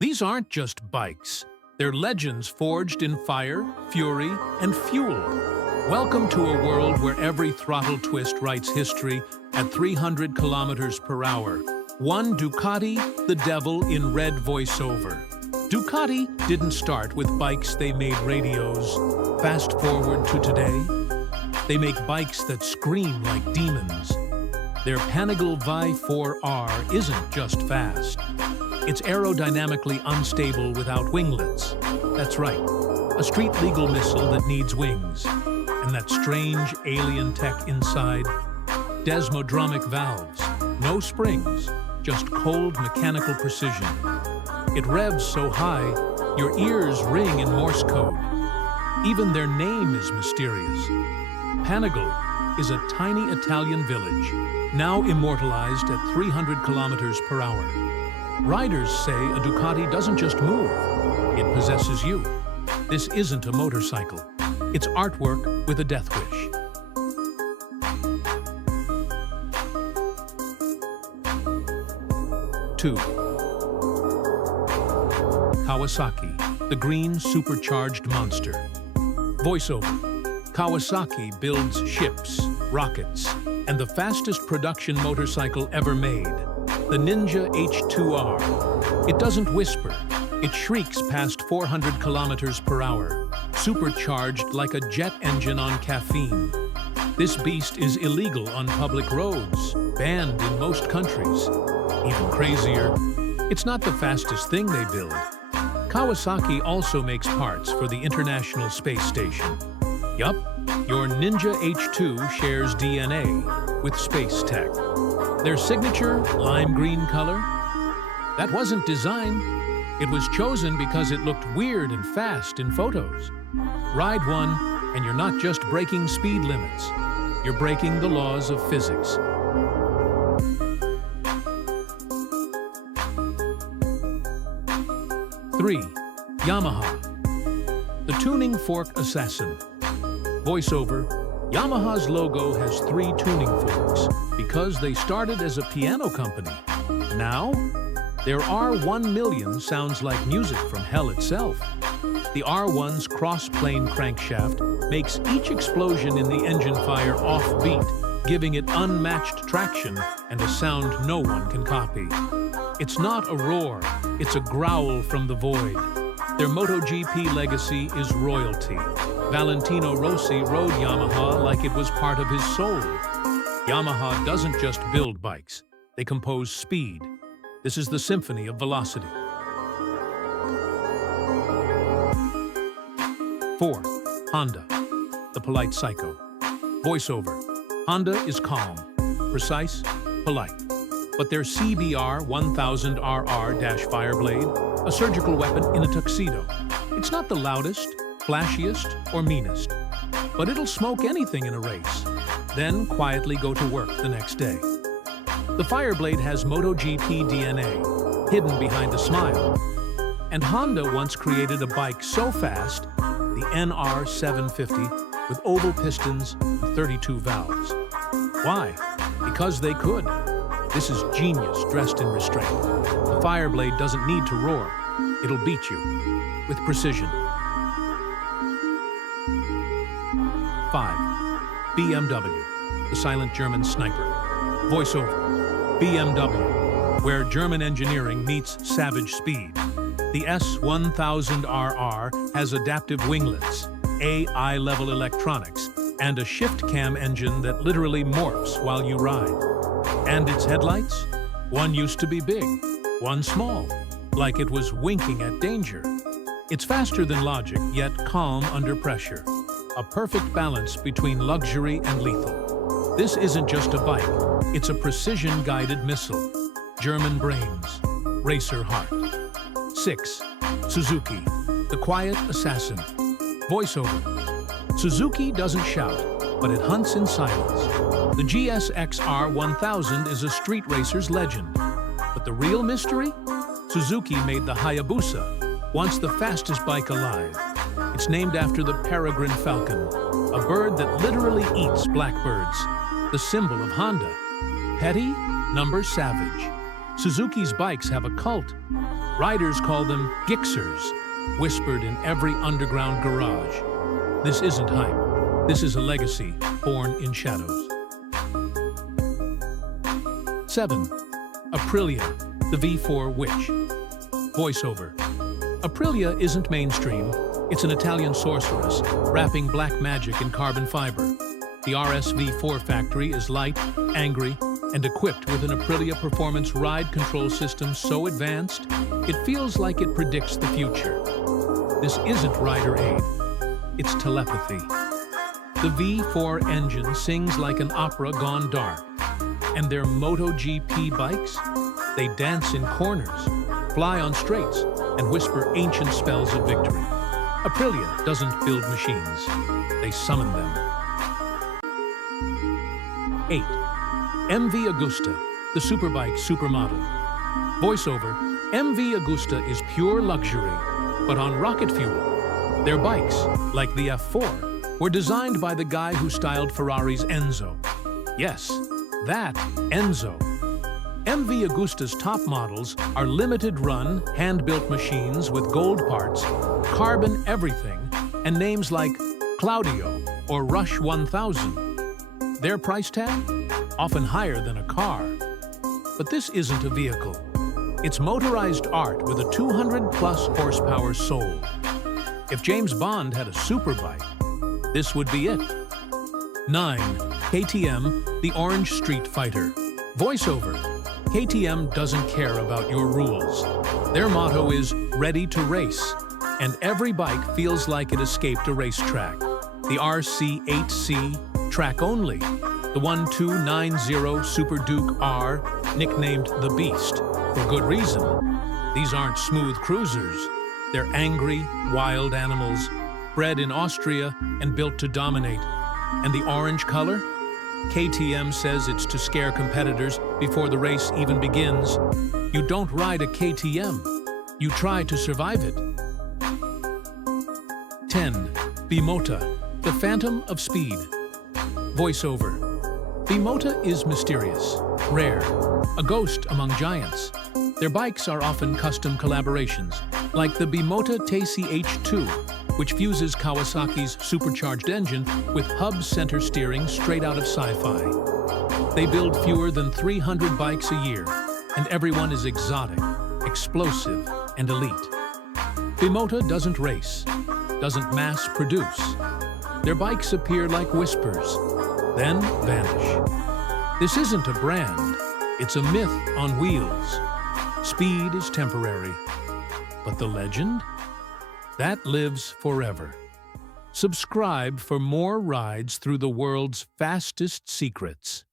These aren't just bikes. They're legends forged in fire, fury, and fuel. Welcome to a world where every throttle twist writes history at 300 kilometers per hour. One Ducati, the devil in red voiceover. Ducati didn't start with bikes, they made radios. Fast forward to today, they make bikes that scream like demons. Their Panigale Vi4R isn't just fast. It's aerodynamically unstable without winglets. That's right, a street-legal missile that needs wings. And that strange alien tech inside, desmodromic valves, no springs, just cold mechanical precision. It revs so high, your ears ring in Morse code. Even their name is mysterious. Panigale is a tiny Italian village, now immortalized at 300 kilometers per hour. Riders say a Ducati doesn't just move, it possesses you. This isn't a motorcycle. It's artwork with a death wish. Two. Kawasaki, the green supercharged monster. Voiceover. Kawasaki builds ships, rockets, and the fastest production motorcycle ever made, the Ninja H2R. It doesn't whisper. It shrieks past 400 kilometers per hour, supercharged like a jet engine on caffeine. This beast is illegal on public roads, banned in most countries. Even crazier, it's not the fastest thing they build. Kawasaki also makes parts for the International Space Station. Yup, your Ninja H2 shares DNA with space tech. Their signature lime green color? That wasn't design. It was chosen because it looked weird and fast in photos. Ride one, and you're not just breaking speed limits. You're breaking the laws of physics. Three. Yamaha, the tuning fork assassin. Voiceover. Yamaha's logo has 3 tuning forks because they started as a piano company. Now, their R1 million sounds like music from hell itself. The R1's cross-plane crankshaft makes each explosion in the engine fire offbeat, giving it unmatched traction and a sound no one can copy. It's not a roar, it's a growl from the void. Their MotoGP legacy is royalty. Valentino Rossi rode Yamaha like it was part of his soul. Yamaha doesn't just build bikes, they compose speed. This is the symphony of velocity. 4. Honda, the polite psycho. Voiceover. Honda is calm, precise, polite. But their CBR 1000RR-Fireblade, a surgical weapon in a tuxedo. It's not the loudest, flashiest, or meanest, but it'll smoke anything in a race, then quietly go to work the next day. The Fireblade has MotoGP DNA, hidden behind a smile. And Honda once created a bike so fast, the NR750, with oval pistons and 32 valves. Why? Because they could. This is genius dressed in restraint. The Fireblade doesn't need to roar. It'll beat you with precision. 5. BMW, the silent German sniper. Voiceover. BMW, where German engineering meets savage speed. The S1000RR has adaptive winglets, AI-level electronics, and a shift cam engine that literally morphs while you ride. And its headlights? One used to be big, one small, like it was winking at danger. It's faster than logic, yet calm under pressure. A perfect balance between luxury and lethal. This isn't just a bike, it's a precision-guided missile. German brains, racer heart. 6. Suzuki, the quiet assassin. Voiceover. Suzuki doesn't shout, but it hunts in silence. The GSX-R 1000 is a street racer's legend. But the real mystery? Suzuki made the Hayabusa, once the fastest bike alive. It's named after the peregrine falcon, a bird that literally eats blackbirds, the symbol of Honda. Petty, number savage. Suzuki's bikes have a cult. Riders call them Gixxers, whispered in every underground garage. This isn't hype. This is a legacy born in shadows. 7. Aprilia, the V4 Witch. Voiceover. Aprilia isn't mainstream. It's an Italian sorceress, wrapping black magic in carbon fiber. The RSV4 factory is light, angry, and equipped with an Aprilia performance ride control system so advanced, it feels like it predicts the future. This isn't rider aid. It's telepathy. The V4 engine sings like an opera gone dark. And their MotoGP bikes? They dance in corners, fly on straights, and whisper ancient spells of victory. Aprilia doesn't build machines. They summon them. 8. MV Augusta, the Superbike supermodel. Voiceover. MV Augusta is pure luxury, but on rocket fuel. Their bikes, like the F4, were designed by the guy who styled Ferrari's Enzo. Yes, that Enzo. MV Agusta's top models are limited-run, hand-built machines with gold parts, carbon everything, and names like Claudio or Rush 1000. Their price tag? Often higher than a car. But this isn't a vehicle. It's motorized art with a 200-plus horsepower soul. If James Bond had a superbike, this would be it. 9. KTM, the Orange Street Fighter. Voiceover. KTM doesn't care about your rules. Their motto is ready to race, and every bike feels like it escaped a racetrack. The RC8C, track only. The 1290 Super Duke R, nicknamed the Beast, for good reason. These aren't smooth cruisers. They're angry, wild animals, bred in Austria and built to dominate. And the orange color? KTM says it's to scare competitors before the race even begins. You don't ride a KTM. You try to survive it. 10. Bimota, the Phantom of Speed. Voiceover. Bimota is mysterious, rare, a ghost among giants. Their bikes are often custom collaborations, like the Bimota TCH2, which fuses Kawasaki's supercharged engine with hub center steering straight out of sci-fi. They build fewer than 300 bikes a year, and everyone is exotic, explosive, and elite. Bimota doesn't race, doesn't mass produce. Their bikes appear like whispers, then vanish. This isn't a brand, it's a myth on wheels. Speed is temporary, but the legend? That lives forever. Subscribe for more rides through the world's fastest secrets.